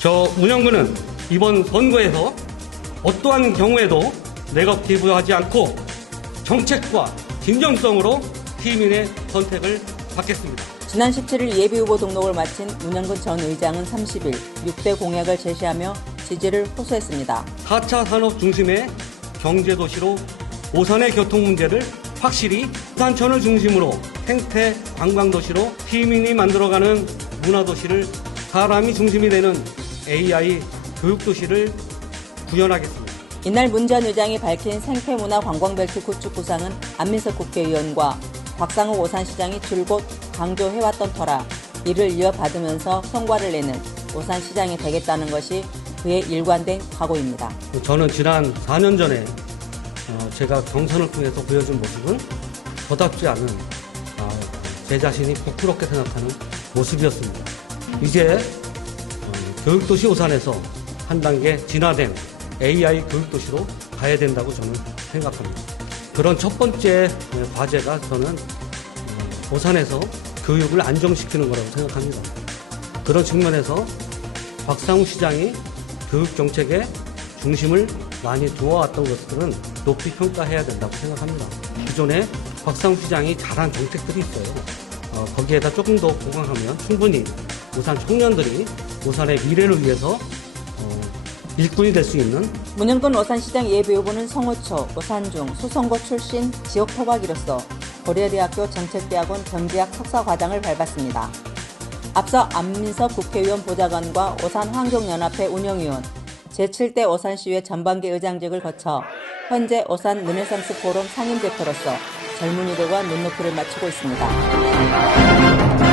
저 운영군은 이번 선거에서 어떠한 경우에도 네거티브하지 않고 정책과 진정성으로 시민의 선택을 받겠습니다. 지난 17일 예비후보 등록을 마친 문영근 전 의장은 30일 6대 공약을 제시하며 지지를 호소했습니다. 4차 산업 중심의 경제도시로 오산의 교통 문제를 확실히 부산천을 중심으로 생태 관광도시로 시민이 만들어가는 문화도시를 사람이 중심이 되는 AI 교육도시를 구현하겠습니다. 이날 문 전 의장이 밝힌 생태문화 관광벨트 구축 구상은 안민석 국회의원과 곽상욱 오산시장이 줄곧 강조해왔던 터라 이를 이어받으면서 성과를 내는 오산시장이 되겠다는 것이 그의 일관된 각오입니다. 저는 지난 4년 전에 어, 제가 경선을 통해서 보여준 모습은 보답지 않은 어, 제 자신이 부끄럽게 생각하는 모습이었습니다. 이제 어, 교육도시 오산에서 한 단계 진화된 AI 교육도시로 가야 된다고 저는 생각합니다. 그런 첫 번째 네, 과제가 저는 어, 오산에서 교육을 안정시키는 거라고 생각합니다. 그런 측면에서 박상우 시장이 교육 정책의 중심을 많이 두어왔던 것들은 높이 평가해야 된다고 생각합니다. 기존에 박상우 시장이 잘한 정책들이 있어요. 어, 거기에다 조금 더 보강하면 충분히 우산 청년들이 우산의 미래를 위해서 어, 일꾼이 될 수 있는 문영근 오산시장 예비후보는 성호초, 오산중, 수성고 출신 지역 토박이로서 고려대학교 정책대학원 경제학 석사과정을 밟았습니다. 앞서 안민석 국회의원 보좌관과 오산환경연합회 운영위원, 제7대 오산시회 전반기 의장직을 거쳐 현재 오산 르네상스 포럼 상임대표로서 젊은이들과 눈높이를 맞추고 있습니다.